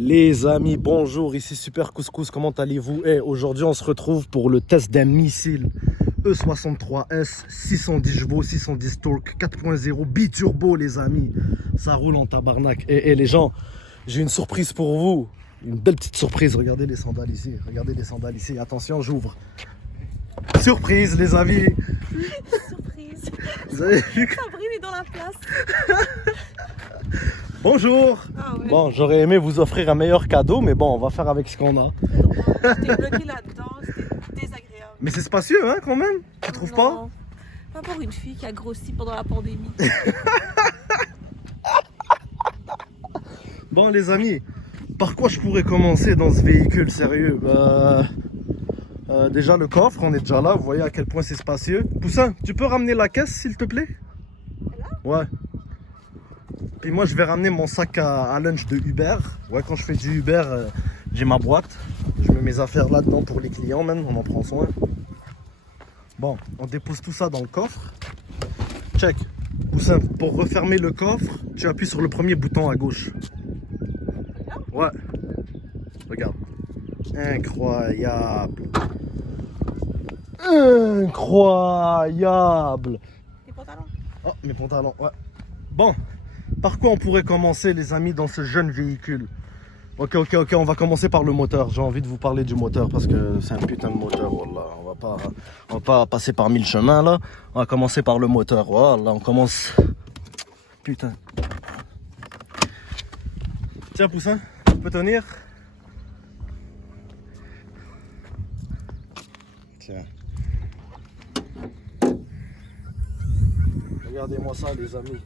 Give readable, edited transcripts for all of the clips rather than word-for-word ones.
Les amis, bonjour, ici Super Couscous, comment allez-vous? Aujourd'hui, on se retrouve pour le test d'un missile E63S, 610 chevaux, 610 torque, 4.0, biturbo, les amis. Ça roule en tabarnak. Les gens, j'ai une surprise pour vous. Une belle petite surprise. Regardez les sandales ici. Regardez les sandales ici. Attention, j'ouvre. Surprise, les amis. Surprise. Vous avez vu que... Sabrine est dans la place. Bonjour. Ah ouais. Bon, j'aurais aimé vous offrir un meilleur cadeau, mais bon, on va faire avec ce qu'on a. J'étais bloquée là-dedans, c'était désagréable. Mais c'est spacieux, hein, quand même. Tu trouves pas? Non, pas pour une fille qui a grossi pendant la pandémie. Bon, les amis, par quoi je pourrais commencer dans ce véhicule, sérieux? Déjà, le coffre, on est déjà là. Vous voyez à quel point c'est spacieux. Poussin, tu peux ramener la caisse, s'il te plaît? Là? Ouais. Puis moi, je vais ramener mon sac à lunch de Uber. Ouais, quand je fais du Uber, j'ai ma boîte. Je mets mes affaires là-dedans pour les clients, même. On en prend soin. Bon, on dépose tout ça dans le coffre. Check. Poussin, pour refermer le coffre, tu appuies sur le premier bouton à gauche. Ouais. Regarde. Incroyable. Incroyable. Les pantalons. Oh, mes pantalons, ouais. Bon, par quoi on pourrait commencer, les amis, dans ce jeune véhicule? Ok, on va commencer par le moteur. J'ai envie de vous parler du moteur parce que c'est un putain de moteur, wallah. On va pas passer par 1000 chemins, là. On va commencer par le moteur, voilà. On commence... Putain. Tiens, Poussin, tu peux tenir? Tiens. Regardez-moi ça, les amis.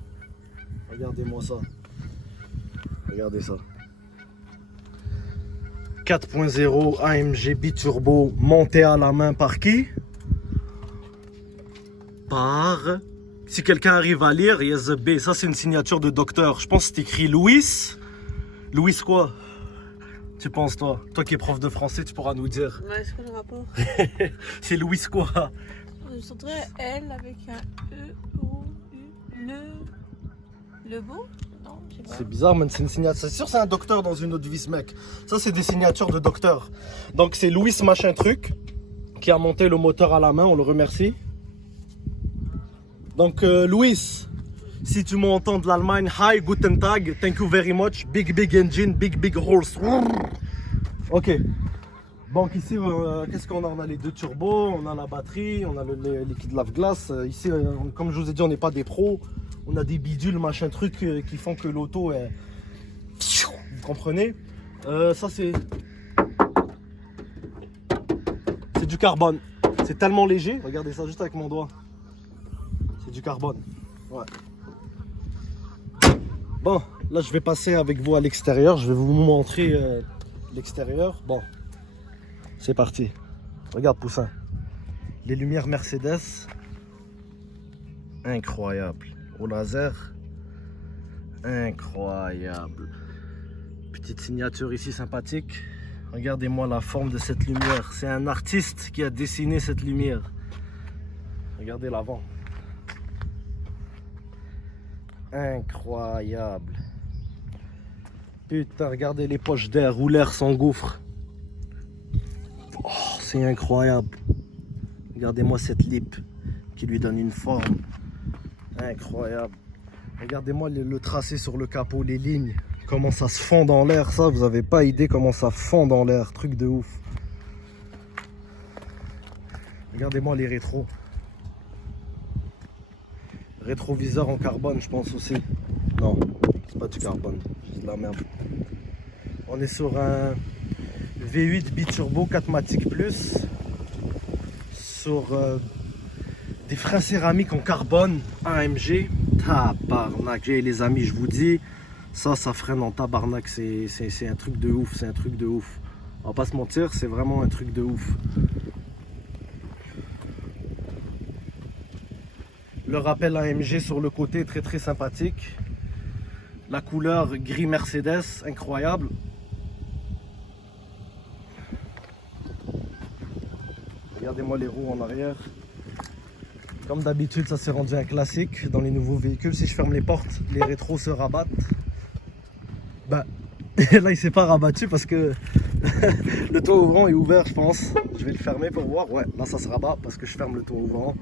Regardez-moi ça. Regardez ça. 4.0 AMG biturbo monté à la main par qui? Par... Si quelqu'un arrive à lire, yes B. Ça, c'est une signature de docteur. Je pense que c'est écrit Louis. Louis quoi? Tu penses, toi? Toi qui es prof de français, tu pourras nous dire. Ouais, c'est quoi le rapport? C'est Louis quoi? Je sentirais L avec un E, O, U, le beau? Non, je sais pas. C'est bizarre, man, c'est une signature. C'est sûr, c'est un docteur dans une autre vie, ce mec. Ça, c'est des signatures de docteur. Donc, c'est Louis machin truc qui a monté le moteur à la main. On le remercie. Donc, Louis, si tu m'entends de l'Allemagne, hi, guten Tag, thank you very much. Big engine, big horse. Ok. Donc, ici, qu'est-ce qu'on a? On a les deux turbos, on a la batterie, on a le liquide lave-glace. Ici, comme je vous ai dit, on n'est pas des pros. On a des bidules, machin truc qui font que l'auto est... Vous comprenez? Ça c'est du carbone. C'est tellement léger. Regardez ça juste avec mon doigt. C'est du carbone. Ouais. Bon, là je vais passer avec vous à l'extérieur. Je vais vous montrer l'extérieur. Bon, c'est parti. Regarde Poussin. Les lumières Mercedes. Incroyable. Au laser, incroyable. Petite signature ici sympathique. Regardez-moi la forme de cette lumière. C'est un artiste qui a dessiné cette lumière. Regardez l'avant. Incroyable. Putain, regardez les poches d'air où l'air s'engouffre. Oh, c'est incroyable. Regardez-moi cette lip qui lui donne une forme. Incroyable. Regardez-moi le tracé sur le capot, les lignes. Comment ça se fond dans l'air, ça, vous avez pas idée comment ça fond dans l'air. Truc de ouf. Regardez-moi les rétros. Rétroviseur en carbone, je pense aussi. Non, c'est pas du carbone, c'est de la merde. On est sur un V8 biturbo 4matic plus. Sur... des freins céramiques en carbone AMG. Tabarnak, les amis, je vous dis, ça freine en tabarnak. C'est un truc de ouf, c'est un truc de ouf. On va pas se mentir, c'est vraiment un truc de ouf. Le rappel AMG sur le côté, très sympathique. La couleur gris Mercedes, incroyable. Regardez-moi les roues en arrière. Comme d'habitude, ça s'est rendu un classique dans les nouveaux véhicules. Si je ferme les portes, les rétros se rabattent. Ben, Et là, il s'est pas rabattu parce que le toit ouvrant est ouvert, je pense. Je vais le fermer pour voir. Ouais, là, ça se rabat parce que je ferme le toit ouvrant.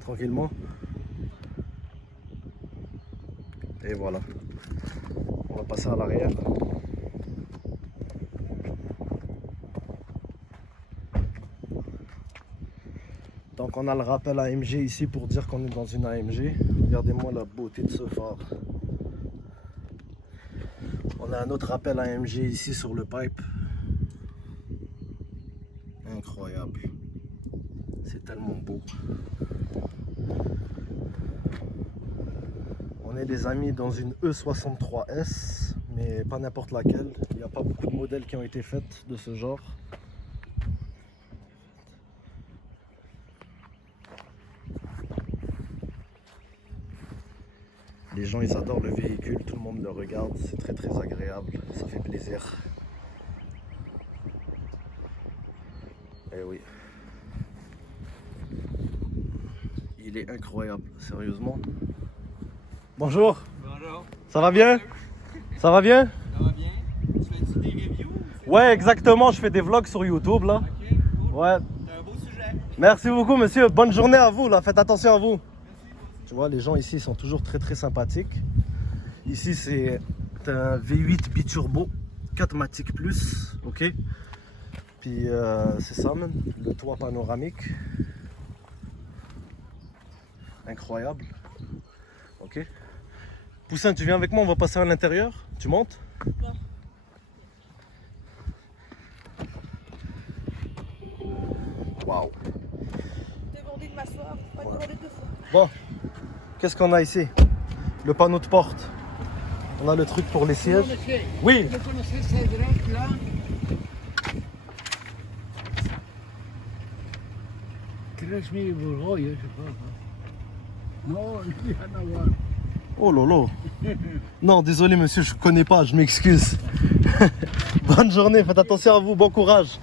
Tranquillement. Et voilà. On va passer à l'arrière. Donc on a le rappel AMG ici pour dire qu'on est dans une AMG. Regardez-moi la beauté de ce phare. On a un autre rappel AMG ici sur le pipe. Incroyable. C'est tellement beau. On est des amis dans une E63S, mais pas n'importe laquelle. Il n'y a pas beaucoup de modèles qui ont été faits de ce genre. Les gens ils adorent le véhicule, tout le monde le regarde, c'est très très agréable, ça fait plaisir. Eh oui. Il est incroyable, sérieusement. Bonjour. Bonjour. Ça va bien? Ça va bien? Ça va bien? Tu fais-tu des reviews? Ouais, exactement, je fais des vlogs sur YouTube là. Ok, cool. Ouais. C'est un beau sujet. Merci beaucoup monsieur, bonne journée à vous là, faites attention à vous. Tu vois, les gens ici sont toujours très très sympathiques. Ici c'est un V8 biturbo 4matic plus, ok. Puis c'est ça même, le toit panoramique. Incroyable. Ok. Poussin, tu viens avec moi, on va passer à l'intérieur. Tu montes? Non. Waouh. T'es demandé de m'asseoir, pas Ouais. demandé deux fois. Bon, qu'est-ce qu'on a ici? Le panneau de porte. On a le truc pour les sièges. Oui. Vous connaissez ces drogues là? Crèche mes bourreaux, je sais pas. Non, il n'y a rien à voir. Oh lolo. Non, désolé monsieur, je connais pas, je m'excuse. Bonne journée, faites attention à vous, bon courage.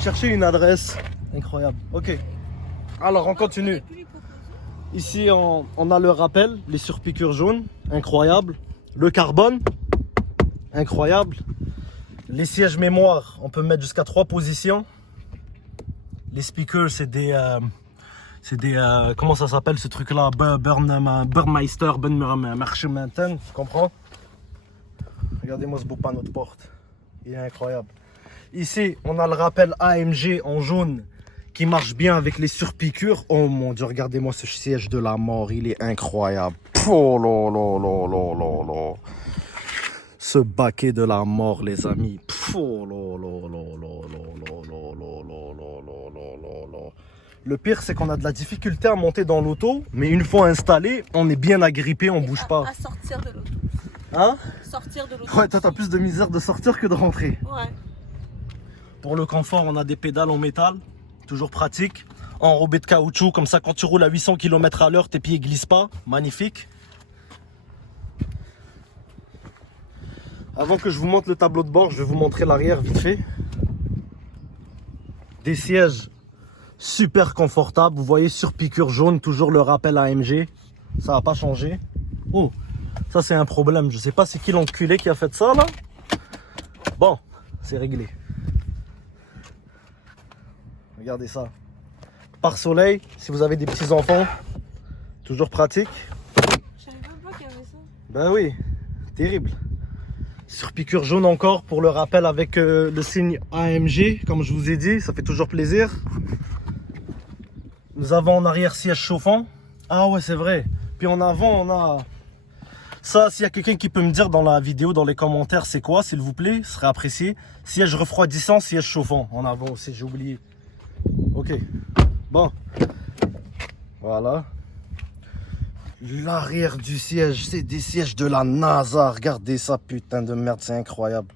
Cherchez une adresse. Incroyable. Ok. Alors on continue. Ici on a le rappel, les surpiqûres jaunes, incroyable. Le carbone, incroyable. Les sièges mémoire, on peut mettre jusqu'à 3 positions. Les speakers, c'est des comment ça s'appelle ce truc là, Burmeister, Marchementen, tu comprends? Regardez-moi ce beau panneau de porte, il est incroyable. Ici on a le rappel AMG en jaune qui marche bien avec les surpiqûres. Oh mon dieu, regardez-moi ce siège de la mort, il est incroyable. Oh là là là là là là. Ce baquet de la mort les amis. Oh là là là là là là là là là là là là. Le pire c'est qu'on a de la difficulté à monter dans l'auto, mais une fois installé, on est bien agrippé, on bouge pas. À sortir de l'auto. Hein? Sortir de l'auto. Ouais, toi t'as plus de misère de sortir que de rentrer. Ouais. Pour le confort, on a des pédales en métal, toujours pratique. Enrobé de caoutchouc, comme ça quand tu roules à 800 km/h, tes pieds glissent pas. Magnifique. Avant que je vous montre le tableau de bord, je vais vous montrer l'arrière vite fait. Des sièges super confortables. Vous voyez sur piqûre jaune, toujours le rappel AMG. Ça n'a pas changé. Oh, ça c'est un problème. Je sais pas c'est qui l'enculé qui a fait ça là. Bon, c'est réglé. Regardez ça. Pare-soleil, si vous avez des petits enfants, toujours pratique. Je savais même pas qu'il y avait ça. Ben oui, terrible. Sur piqûre jaune encore pour le rappel avec le signe AMG, comme je vous ai dit, ça fait toujours plaisir. Nous avons en arrière siège chauffant. Ah ouais, c'est vrai. Puis en avant, on a ça. S'il y a quelqu'un qui peut me dire dans la vidéo, dans les commentaires, c'est quoi, s'il vous plaît, ce serait apprécié. Siège refroidissant, siège chauffant. En avant aussi, j'ai oublié. Ok. Bon. Voilà. L'arrière du siège, c'est des sièges de la NASA. Regardez ça, putain de merde, c'est incroyable.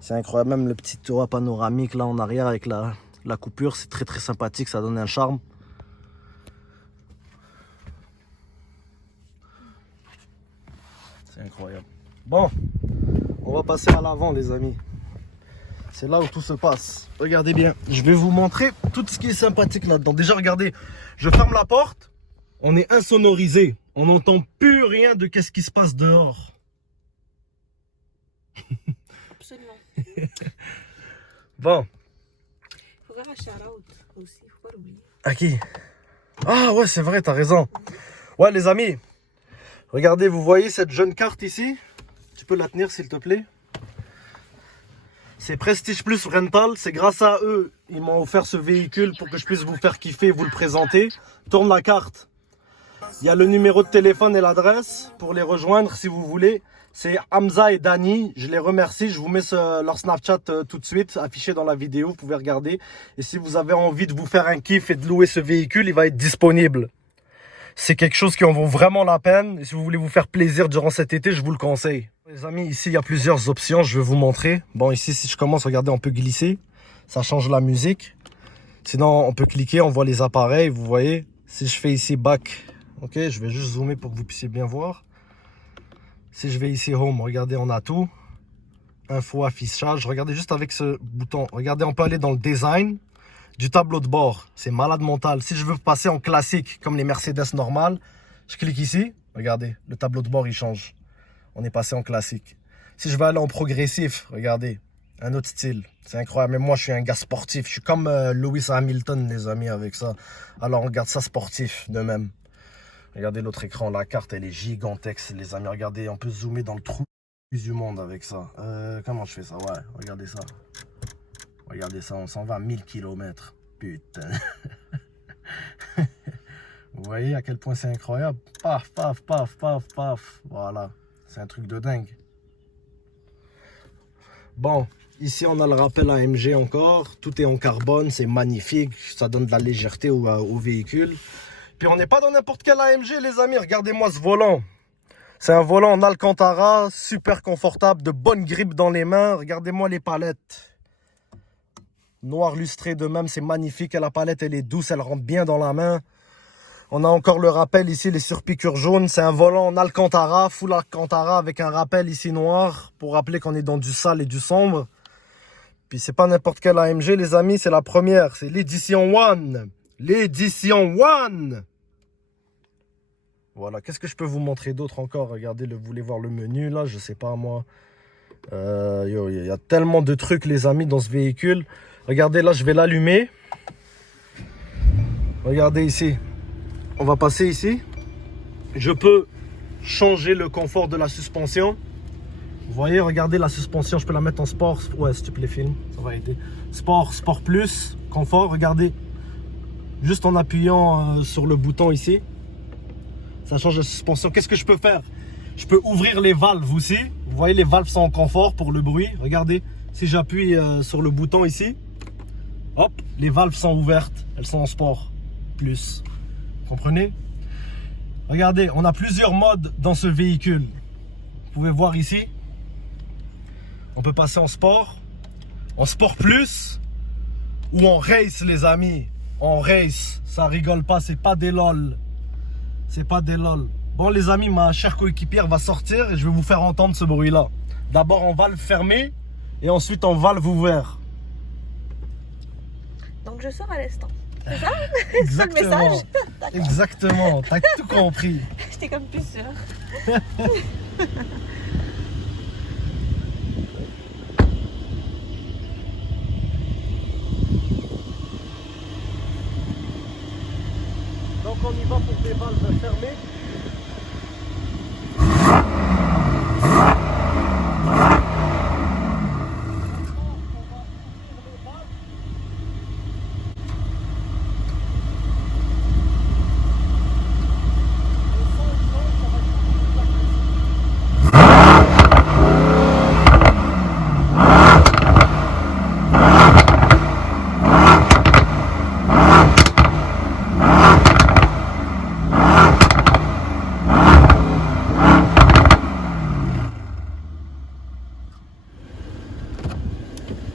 C'est incroyable. Même le petit toit panoramique là en arrière avec la coupure, c'est très très sympathique, ça donne un charme. C'est incroyable. Bon, on va passer à l'avant les amis. C'est là où tout se passe. Regardez bien, je vais vous montrer tout ce qui est sympathique là-dedans. Déjà regardez, je ferme la porte. On est insonorisé. On n'entend plus rien de qu'est-ce qui se passe dehors. Absolument. Bon. Faut faire un shout-out aussi, faut pas l'oublier. À qui? Ah ouais, c'est vrai, t'as raison. Ouais, les amis. Regardez, vous voyez cette jeune carte ici? Tu peux la tenir, s'il te plaît? C'est Prestige Plus Rental. C'est grâce à eux, ils m'ont offert ce véhicule pour que je puisse vous faire kiffer et vous le présenter. Tourne la carte. Il y a le numéro de téléphone et l'adresse pour les rejoindre si vous voulez. C'est Hamza et Dani. Je les remercie. Je vous mets leur Snapchat tout de suite affiché dans la vidéo. Vous pouvez regarder. Et si vous avez envie de vous faire un kiff et de louer ce véhicule, il va être disponible. C'est quelque chose qui en vaut vraiment la peine. Et si vous voulez vous faire plaisir durant cet été, je vous le conseille. Les amis, ici, il y a plusieurs options. Je vais vous montrer. Bon, ici, si je commence, regardez, on peut glisser. Ça change la musique. Sinon, on peut cliquer. On voit les appareils. Vous voyez. Si je fais ici back, ok, je vais juste zoomer pour que vous puissiez bien voir. Si je vais ici home, regardez, on a tout. Info, affichage. Regardez juste avec ce bouton. Regardez, on peut aller dans le design du tableau de bord. C'est malade mental. Si je veux passer en classique, comme les Mercedes normales, je clique ici. Regardez, le tableau de bord, il change. On est passé en classique. Si je veux aller en progressif, regardez, un autre style. C'est incroyable. Mais moi, je suis un gars sportif. Je suis comme Lewis Hamilton, les amis, avec ça. Alors, on regarde ça sportif, de même. Regardez l'autre écran. La carte, elle est gigantesque, les amis. Regardez, on peut zoomer dans le trou du monde avec ça. Comment je fais ça? Ouais, regardez ça. Regardez ça, on s'en va à 1000 km. Putain. Vous voyez à quel point c'est incroyable? Paf, paf, paf, paf, paf. Voilà. C'est un truc de dingue. Bon, ici on a le rappel AMG encore. Tout est en carbone, c'est magnifique. Ça donne de la légèreté au véhicule. Puis on n'est pas dans n'importe quel AMG, les amis. Regardez-moi ce volant. C'est un volant en Alcantara, super confortable, de bonne grippe dans les mains. Regardez-moi les palettes. Noir lustré de même, c'est magnifique. Et la palette, elle est douce, elle rentre bien dans la main. On a encore le rappel ici, les surpiqûres jaunes. C'est un volant en Alcantara, full Alcantara, avec un rappel ici noir pour rappeler qu'on est dans du sale et du sombre. Puis c'est pas n'importe quel AMG, les amis, c'est la première. C'est l'édition One. L'édition One. Voilà, qu'est-ce que je peux vous montrer d'autre encore? Regardez, vous voulez voir le menu là, je sais pas moi. Il y a tellement de trucs, les amis, dans ce véhicule. Regardez, là, je vais l'allumer. Regardez ici. On va passer ici. Je peux changer le confort de la suspension. Vous voyez, regardez la suspension. Je peux la mettre en sport. Ouais, s'il te plaît, film. Ça va aider. Sport, sport plus, confort. Regardez. Juste en appuyant sur le bouton ici. Ça change la suspension. Qu'est-ce que je peux faire? Je peux ouvrir les valves aussi. Vous voyez, les valves sont en confort pour le bruit. Regardez. Si j'appuie sur le bouton ici. Hop, les valves sont ouvertes. Elles sont en sport plus. Comprenez? Regardez, on a plusieurs modes dans ce véhicule. Vous pouvez voir ici. On peut passer en sport plus ou en race, les amis. En race, ça rigole pas, c'est pas des lol. C'est pas des lol. Bon, les amis, ma chère coéquipière va sortir et je vais vous faire entendre ce bruit-là. D'abord en valve fermée et ensuite en valve ouverte. Donc je sors à l'instant. C'est ça? Exactement. C'est ça le message? Exactement, t'as tout compris. J'étais comme plus sûre. Donc on y va pour des valves fermées.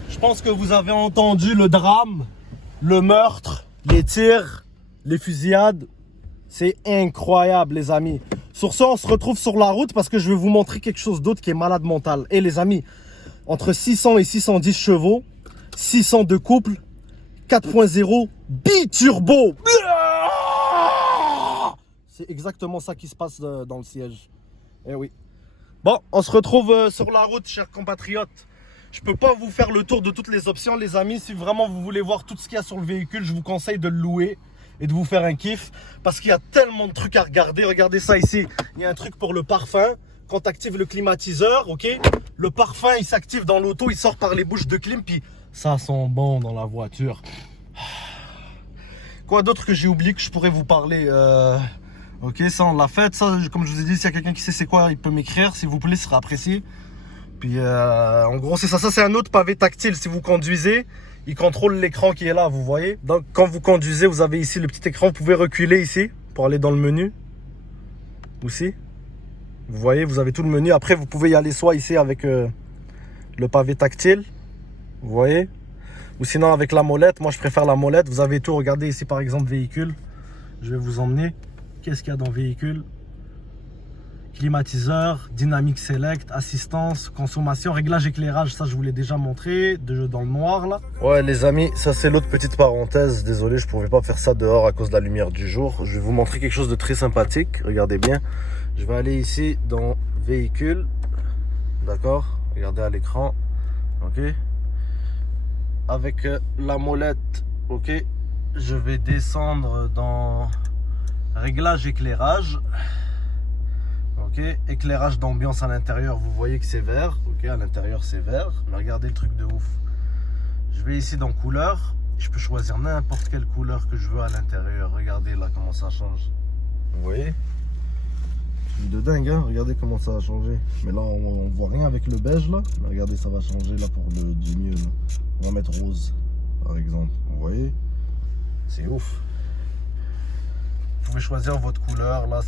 Je pense que vous avez entendu le drame, le meurtre, les tirs, les fusillades. C'est incroyable, les amis. Sur ça, on se retrouve sur la route parce que je vais vous montrer quelque chose d'autre qui est malade mental. Et les amis, entre 600 et 610 chevaux, 600 de couple, 4.0 biturbo. C'est exactement ça qui se passe dans le siège. Eh oui. Bon, on se retrouve sur la route, chers compatriotes. Je peux pas vous faire le tour de toutes les options, les amis. Si vraiment vous voulez voir tout ce qu'il y a sur le véhicule, je vous conseille de le louer et de vous faire un kiff. Parce qu'il y a tellement de trucs à regarder. Regardez ça ici. Il y a un truc pour le parfum. Quand tu actives le climatiseur, ok, le parfum, il s'active dans l'auto, il sort par les bouches de clim, puis ça sent bon dans la voiture. Quoi d'autre que j'ai oublié que je pourrais vous parler ok, ça on l'a fait. Ça, comme je vous ai dit, s'il y a quelqu'un qui sait c'est quoi, il peut m'écrire, s'il vous plaît, ce sera apprécié. Puis en gros, c'est ça. Ça, c'est un autre pavé tactile. Si vous conduisez, il contrôle l'écran qui est là, vous voyez. Donc, quand vous conduisez, vous avez ici le petit écran. Vous pouvez reculer ici pour aller dans le menu. Aussi. Vous voyez, vous avez tout le menu. Après, vous pouvez y aller soit ici avec le pavé tactile. Vous voyez. Ou sinon avec la molette. Moi, je préfère la molette. Vous avez tout. Regardez ici, par exemple, véhicule. Je vais vous emmener. Qu'est-ce qu'il y a dans véhicule? Climatiseur, dynamique select, assistance, consommation, réglage éclairage. Ça, je vous l'ai déjà montré. Dans le noir, là. Ouais, les amis, ça, c'est l'autre petite parenthèse. Désolé, je ne pouvais pas faire ça dehors à cause de la lumière du jour. Je vais vous montrer quelque chose de très sympathique. Regardez bien. Je vais aller ici dans véhicule. D'accord? Regardez à l'écran. Ok? Avec la molette. Ok? Je vais descendre dans réglage éclairage. Ok? Éclairage d'ambiance à l'intérieur. Vous voyez que c'est vert. Ok? À l'intérieur, c'est vert. Mais regardez le truc de ouf. Je vais ici dans couleur. Je peux choisir n'importe quelle couleur que je veux à l'intérieur. Regardez là comment ça change. Vous voyez? De dingue, hein? Regardez comment ça a changé. Mais là, on voit rien avec le beige là. Mais regardez, ça va changer là pour du mieux. Là. On va mettre rose, par exemple. Vous voyez? C'est ouf. Vous pouvez choisir votre couleur là.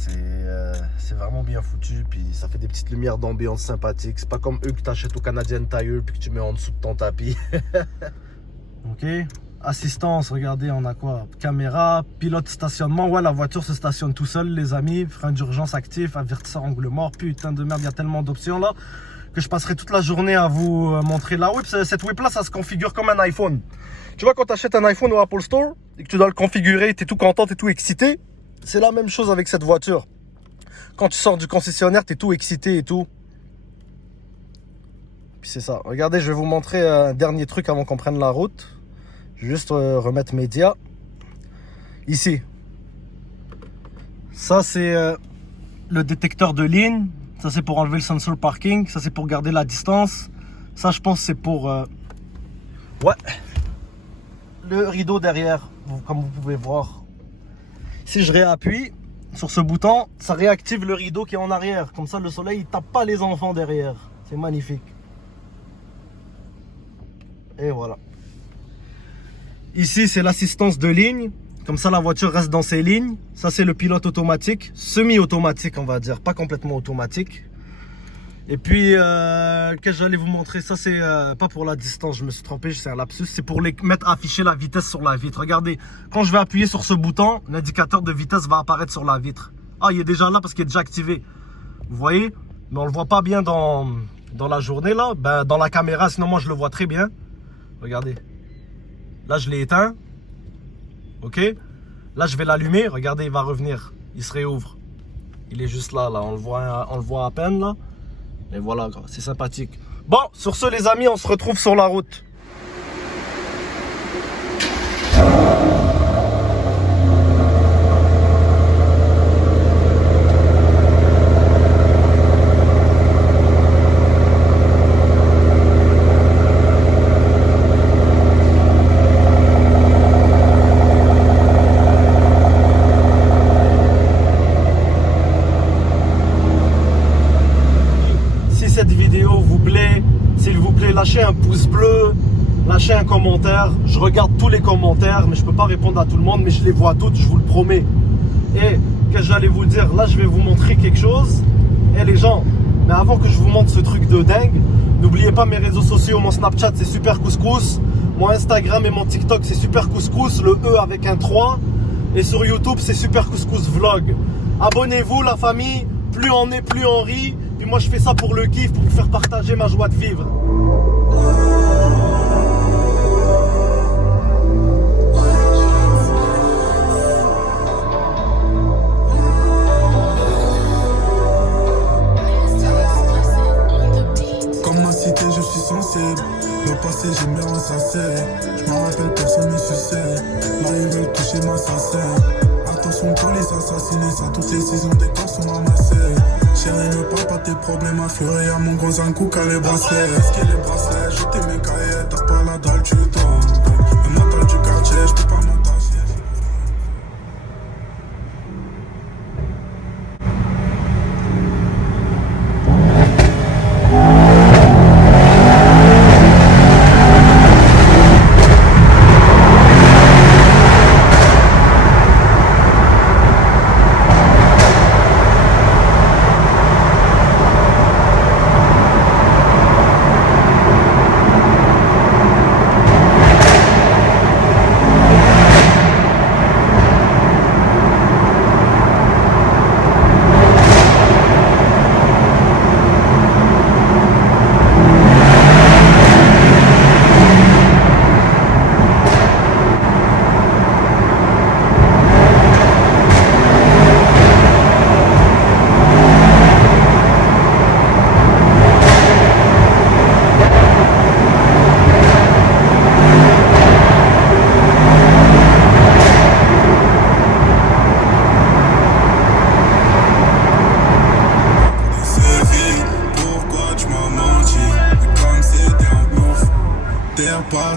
C'est vraiment bien foutu. Puis ça fait des petites lumières d'ambiance sympathiques. C'est pas comme eux que tu achètes au Canadian Tire puis que tu mets en dessous de ton tapis. Ok. Assistance, regardez, on a quoi? Caméra, pilote stationnement. Ouais, la voiture se stationne tout seul, les amis. Frein d'urgence actif, avertisseur angle mort. Putain de merde, il y a tellement d'options là que je passerai toute la journée à vous montrer la whip. Cette whip là, ça se configure comme un iPhone. Tu vois, quand tu achètes un iPhone au Apple Store et que tu dois le configurer, tu es tout content, tu es tout excité. C'est la même chose avec cette voiture. Quand tu sors du concessionnaire, tu es tout excité et tout. Puis c'est ça. Regardez, je vais vous montrer un dernier truc avant qu'on prenne la route. Juste remettre média. Ici. Ça, c'est le détecteur de ligne. Ça, c'est pour enlever le sensor parking. Ça, c'est pour garder la distance. Ça, je pense, c'est pour... Ouais. Le rideau derrière, comme vous pouvez voir. Si je réappuie sur ce bouton, ça réactive le rideau qui est en arrière. Comme ça, le soleil, il tape pas les enfants derrière. C'est magnifique. Et voilà. Ici, c'est l'assistance de ligne. Comme ça, la voiture reste dans ses lignes. Ça, c'est le pilote automatique. Semi-automatique, on va dire. Pas complètement automatique. Et puis, qu'est-ce que j'allais vous montrer? Ça, c'est pas pour la distance. Je me suis trompé, c'est un lapsus. C'est pour les mettre afficher la vitesse sur la vitre. Regardez, quand je vais appuyer sur ce bouton, l'indicateur de vitesse va apparaître sur la vitre. Ah, il est déjà là parce qu'il est déjà activé. Vous voyez? Mais on le voit pas bien dans la journée, là. Ben, dans la caméra, sinon moi, je le vois très bien. Regardez. Là, je l'ai éteint. Ok. Là, je vais l'allumer. Regardez, il va revenir. Il se réouvre. Il est juste là, là. On le voit à peine, là. Et voilà, c'est sympathique. Bon, sur ce, les amis, on se retrouve sur la route. Lâchez un pouce bleu, lâchez un commentaire. Je regarde tous les commentaires, mais je peux pas répondre à tout le monde, mais je les vois toutes, je vous le promets. Et qu'est-ce que j'allais vous dire? Là, je vais vous montrer quelque chose. Et les gens, mais avant que je vous montre ce truc de dingue, n'oubliez pas mes réseaux sociaux. Mon Snapchat, c'est Super Couscous. Mon Instagram et mon TikTok, c'est Super Couscous, le E avec un 3. Et sur YouTube, c'est Super Couscous Vlog. Abonnez-vous, la famille. Plus on est, plus on rit. Puis moi, je fais ça pour le kiff, pour vous faire partager ma joie de vivre. sensible. Le passé, j'aime bien ressasser. Je m'en rappelle, personne me suçait. Là, ils veulent toucher ma sacelle. Attention, police assassinée, ça, toutes les saisons des corps sont ramassés. Chérie, ne parle pas tes problèmes, à furie, à mon gros un coup qu'à les bracelets. Est-ce qu'il les bracelets, jeter mes cahiers, t'as pas la dalle, tu tombes. Le mental du quartier, je peux pas m'attacher.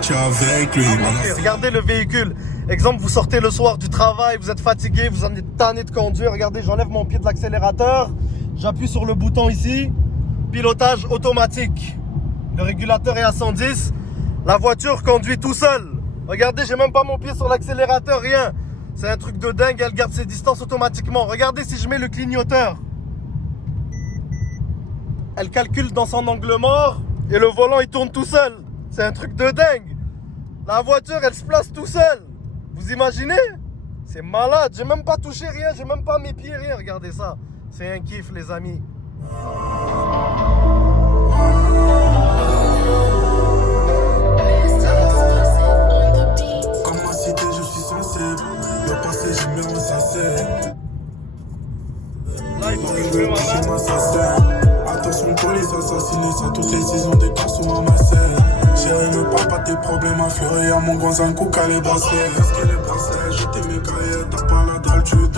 Avec lui. Regardez le véhicule. Exemple, vous sortez le soir du travail, vous êtes fatigué, vous en êtes tanné de conduire. Regardez, j'enlève mon pied de l'accélérateur, j'appuie sur le bouton ici, pilotage automatique. Le régulateur est à 110, la voiture conduit tout seul. Regardez, j'ai même pas mon pied sur l'accélérateur, rien. C'est un truc de dingue, elle garde ses distances automatiquement. Regardez si je mets le clignoteur. Elle calcule dans son angle mort et le volant il tourne tout seul. C'est un truc de dingue. La voiture, elle se place tout seul. Vous imaginez? C'est malade. J'ai même pas touché rien. J'ai même pas mes pieds, rien. Regardez ça. C'est un kiff, les amis. Comme ma cité, je suis sensible. Le passé, j'aime bien ressasser. Là, il faut que je Ils veulent toucher ma sacelle. Attention, police assassinée, ça, toutes les saisons des corps sont ramassés. Chérie, ne parle pas tes problèmes, à furie, à mon gros un coup qu'à les bracelets. Est-ce que les bracelets, jeter mes cahiers, t'as pas la dalle, tu tombes.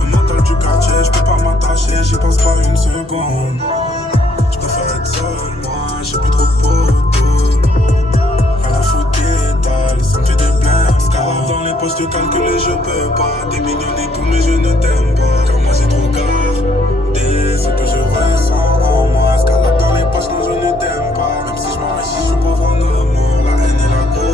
Le mental du quartier, je peux pas m'attacher, j'y pense pas une seconde. Je préfère être seul, moi, j'ai plus trop de potos. Rien à foutre d'étal, ça me fait des blagues. Scarab dans les poches de calculer, je peux pas. T'es mignonne et tout, mais je ne t'aime pas. Car moi j'ai trop gardé ce que je ressens en moi. Scarab dans les poches, non, je ne t'aime pas. Même si je m'enrichis, je suis pauvre en amour. La haine et la peau.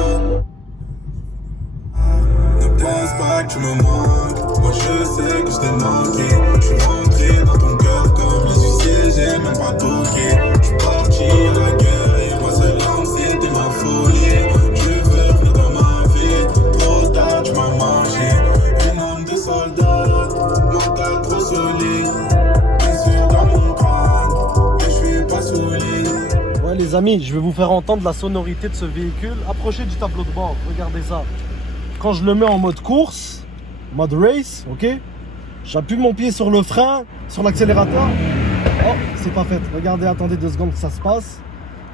Ne pense pas que tu me manques. Moi je sais que je t'ai manqué. Je suis rentré dans ton cœur comme les huissiers, j'ai même pas toqué. Je suis parti à la guerre et ma seule langue c'était ma folie. Tu veux venir dans ma vie, trop tard tu m'as mangé. Une âme de soldat, mental trop solide. Blessure dans mon crâne, et je suis pas solide. Ouais, les amis, je vais vous faire entendre la sonorité de ce véhicule. Approchez du tableau de bord. Regardez ça. Quand je le mets en mode course, mode race, ok, j'appuie mon pied sur le frein, sur l'accélérateur. Oh, c'est pas fait. Regardez, attendez 2 secondes que ça se passe.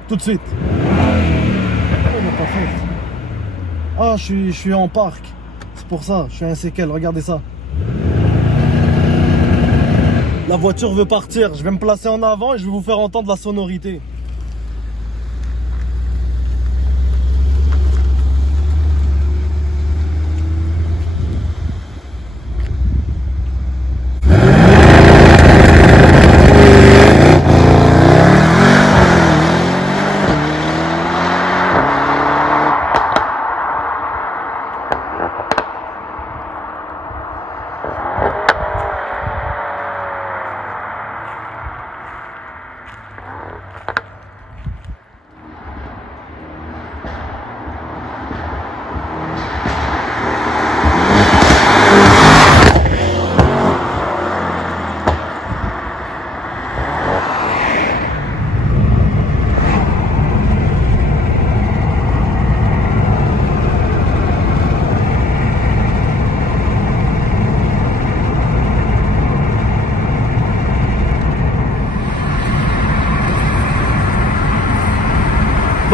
Tout de suite. Oh, il n'a pas fait. Ah, je suis en parc. C'est pour ça, je suis un séquel. Regardez ça. La voiture veut partir. Je vais me placer en avant et je vais vous faire entendre la sonorité.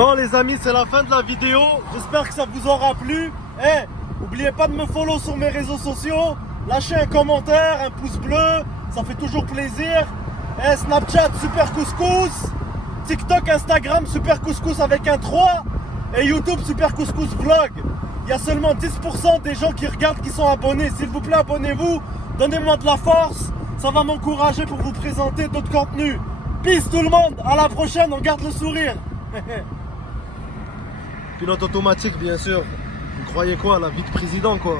Bon les amis, c'est la fin de la vidéo. J'espère que ça vous aura plu. N'oubliez pas de me follow sur mes réseaux sociaux. Lâchez un commentaire, un pouce bleu, ça fait toujours plaisir. Snapchat Super Couscous, TikTok, Instagram Super Couscous avec un 3 et YouTube Super Couscous Vlog. Il y a seulement 10% des gens qui regardent qui sont abonnés. S'il vous plaît, abonnez-vous, donnez-moi de la force, ça va m'encourager pour vous présenter d'autres contenus. Peace tout le monde, à la prochaine, on garde le sourire. Pilote automatique bien sûr. Vous croyez quoi, la vie de président quoi?